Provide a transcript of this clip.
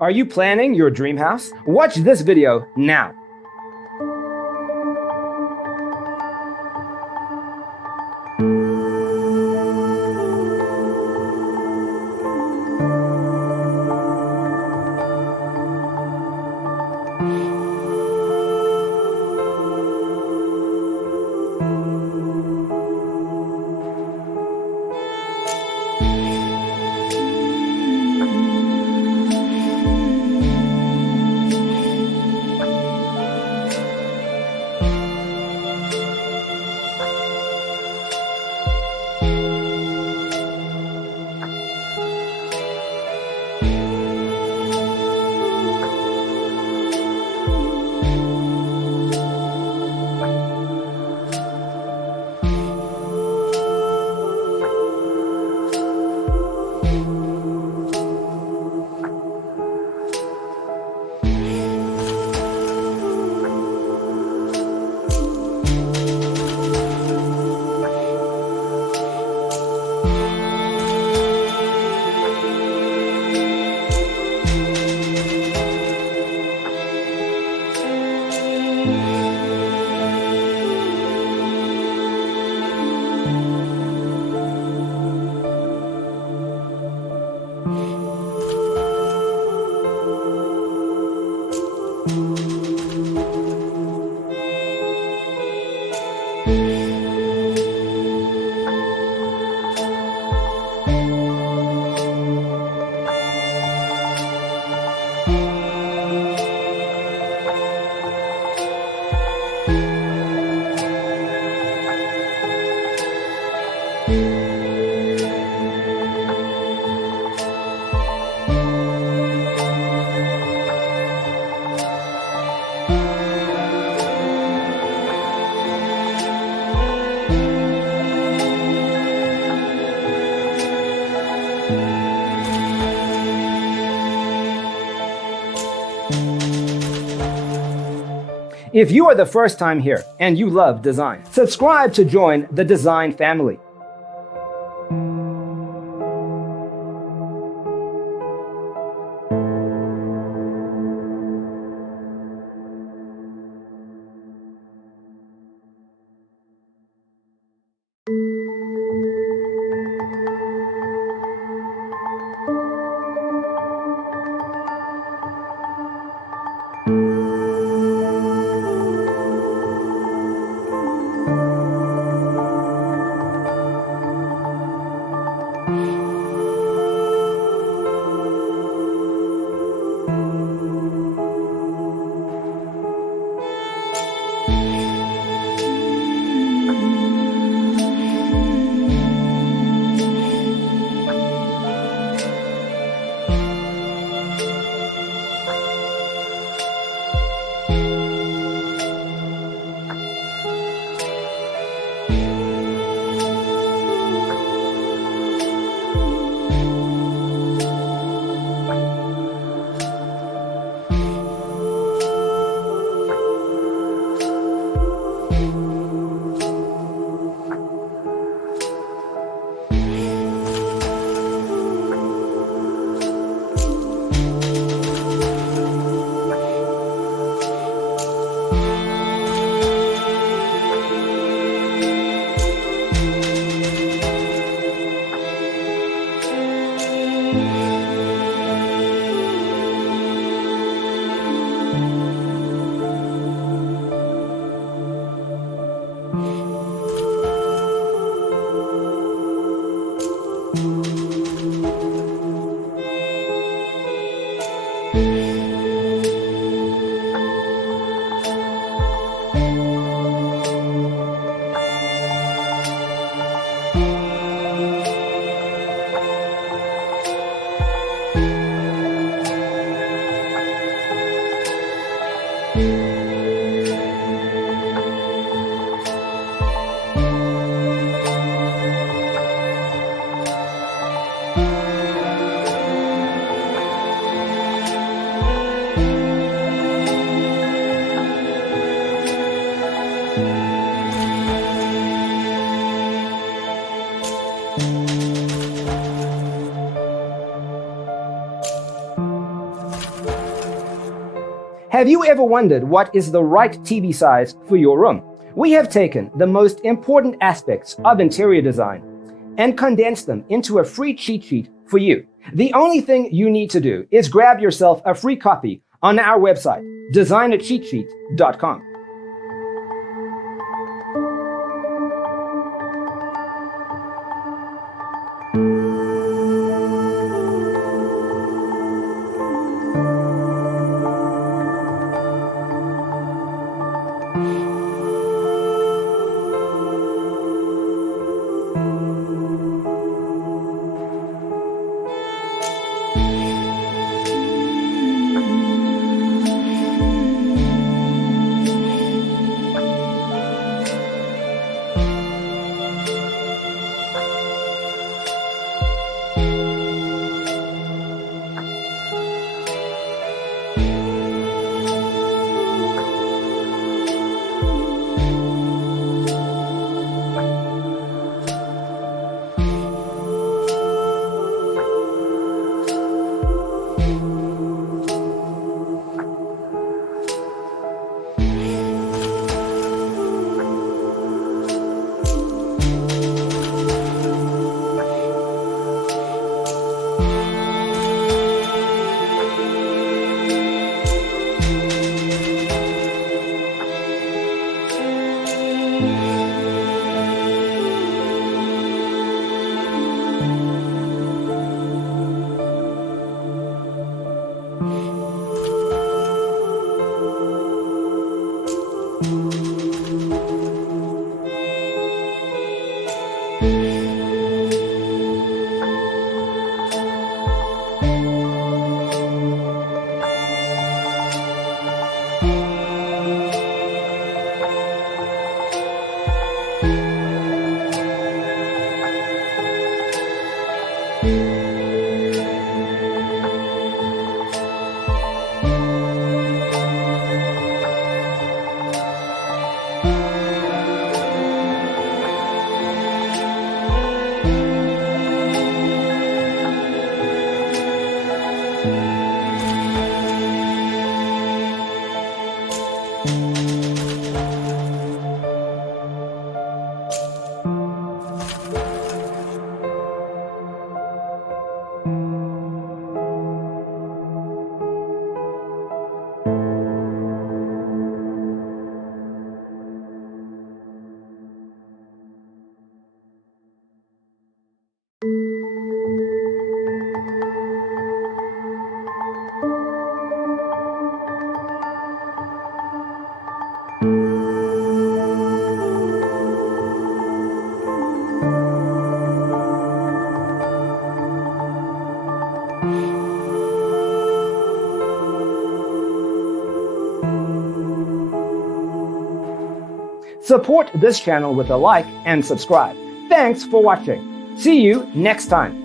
Are you planning your dream house? Watch this video now. If you are the first time here and you love design, subscribe to join the design family. Have you ever wondered what is the right TV size for your room? We have taken the most important aspects of interior design and condensed them into a free cheat sheet for you. The only thing you need to do is grab yourself a free copy on our website, designercheatsheet.com. Support this channel with a like and subscribe. Thanks for watching. See you next time.